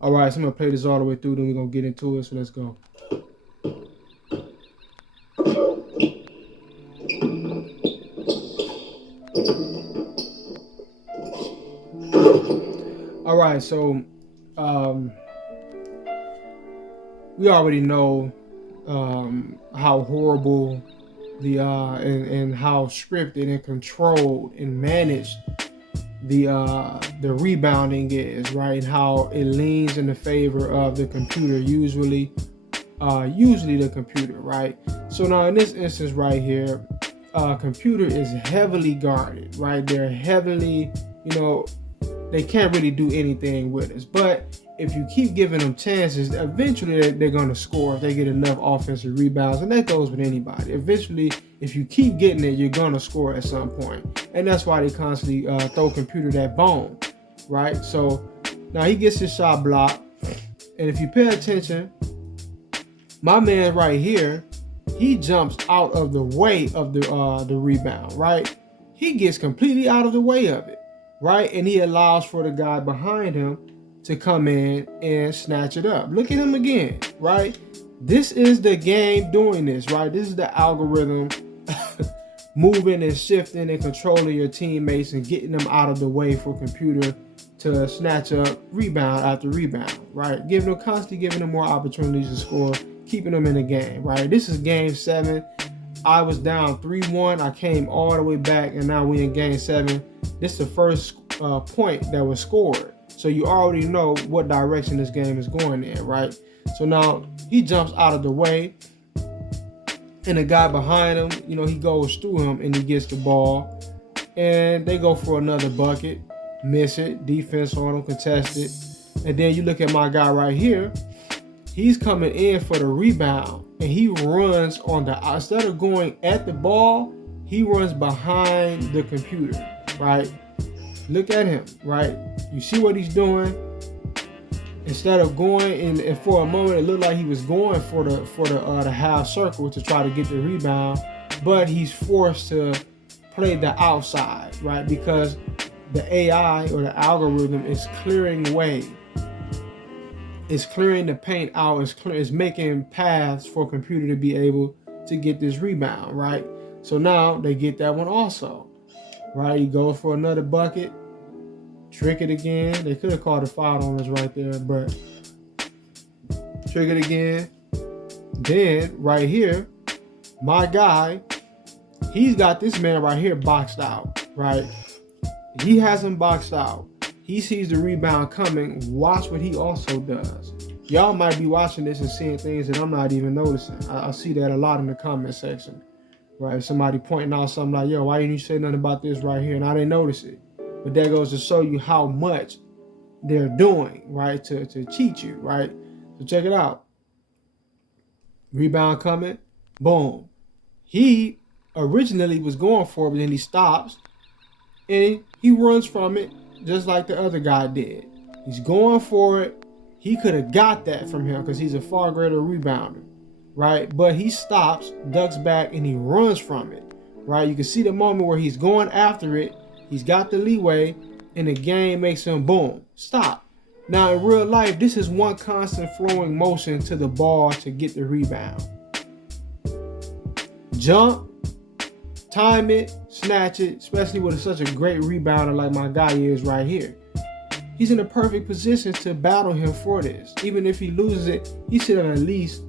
All right, so I'm gonna play this all the way through, then we're gonna get into it. So let's go. All right, so um, we already know how horrible and how scripted and controlled and managed the rebounding is, right? And how it leans in the favor of the computer, usually the computer, right? So now in this instance right here, computer is heavily guarded, right? They're heavily, they can't really do anything with us. But if you keep giving them chances, eventually they're going to score if they get enough offensive rebounds. And that goes with anybody. Eventually, if you keep getting it, you're going to score at some point. And that's why they constantly throw computer that bone, right? So now he gets his shot blocked. And if you pay attention, my man right here, he jumps out of the way of the rebound, right? He gets completely out of the way of it, right? And he allows for the guy behind him to come in and snatch it up. Look at him again, right? This is the game doing this, right? This is the algorithm moving and shifting and controlling your teammates and getting them out of the way for computer to snatch up rebound after rebound, right? Constantly giving them more opportunities to score, keeping them in the game, right? This is game 7. I was down 3-1. I came all the way back, and now we in game 7. This is the first point that was scored. So you already know what direction this game is going in, right? So now he jumps out of the way, and the guy behind him, he goes through him, and he gets the ball, and they go for another bucket, miss it, defense on him, contested, and then you look at my guy right here. He's coming in for the rebound, and he runs on instead of going at the ball, he runs behind the computer, right? Look at him, right? You see what he's doing? Instead of going and for a moment, it looked like he was going for the half circle to try to get the rebound, but he's forced to play the outside, right? Because the AI or the algorithm is clearing way. It's clearing the paint out. It's making paths for computer to be able to get this rebound, right? So now they get that one also, right? He goes for another bucket, trick it again. They could have called a foul on us right there, but trick it again. Then right here, my guy, he's got this man right here boxed out, right? He has him boxed out. He sees the rebound coming. Watch what he also does. Y'all might be watching this and seeing things that I'm not even noticing. I see that a lot in the comment section, right? Somebody pointing out something like, yo, why didn't you say nothing about this right here? And I didn't notice it. But that goes to show you how much they're doing, right? To cheat you, right? So check it out. Rebound coming. Boom. He originally was going for it, but then he stops and he runs from it just like the other guy did. He's going for it. He could have got that from him because he's a far greater rebounder, right? But he stops, ducks back, and he runs from it, right? You can see the moment where he's going after it. He's got the leeway, and the game makes him, boom, stop. Now, in real life, this is one constant flowing motion to the ball to get the rebound. Jump, time it, snatch it, especially with such a great rebounder like my guy is right here. He's in a perfect position to battle him for this. Even if he loses it, he should have at least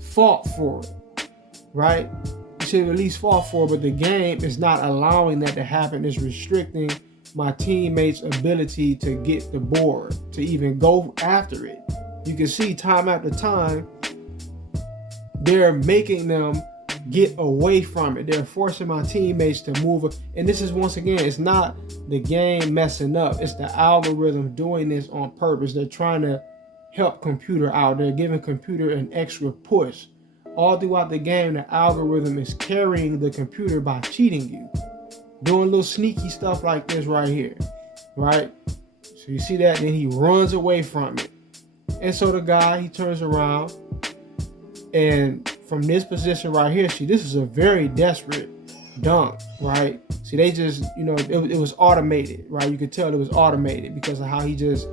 fought for it, right? He should have at least fought for it, but the game is not allowing that to happen. It's restricting my teammates' ability to get the board, to even go after it. You can see time after time, they're making them get away from it. They're forcing my teammates to move. And this is, once again, it's not the game messing up. It's the algorithm doing this on purpose. They're trying to help computer out. They're giving computer an extra push. All throughout the game, the algorithm is carrying the computer by cheating you. Doing little sneaky stuff like this right here, right? So you see that, and then he runs away from it. And so the guy, he turns around, and from this position right here, see, this is a very desperate dunk, right? See, they just, it was automated, right? You could tell it was automated because of how he just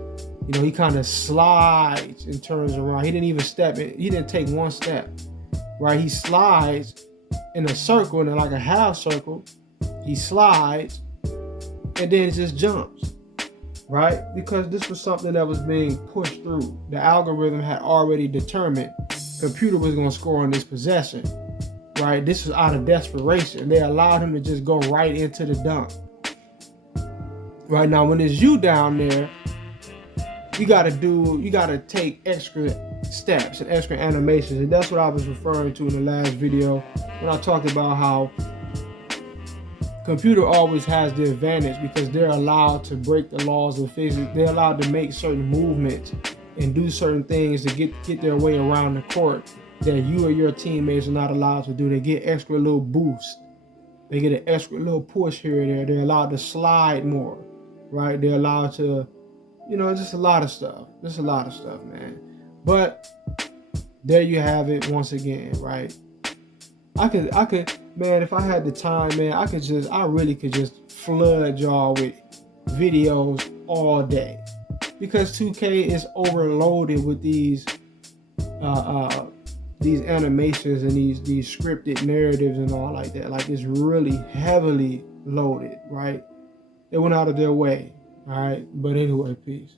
You know, he kind of slides and turns around. He didn't even step in. He didn't take one step, right? He slides in a circle, in like a half circle. He slides and then just jumps, right? Because this was something that was being pushed through. The algorithm had already determined computer was going to score on this possession, right? This was out of desperation. They allowed him to just go right into the dunk. Right now, when it's you down there, you gotta take extra steps and extra animations. And that's what I was referring to in the last video when I talked about how computer always has the advantage because they're allowed to break the laws of physics. They're allowed to make certain movements and do certain things to get their way around the court that you or your teammates are not allowed to do. They get extra little boost. They get an extra little push here and there. They're allowed to slide more, right? They're allowed to, just a lot of stuff. Just a lot of stuff, man. But there you have it once again, right? I could, man, if I had the time, man, I really could just flood y'all with videos all day. Because 2K is overloaded with these animations and these scripted narratives and all like that. Like, it's really heavily loaded, right? They went out of their way, all right? But anyway, peace.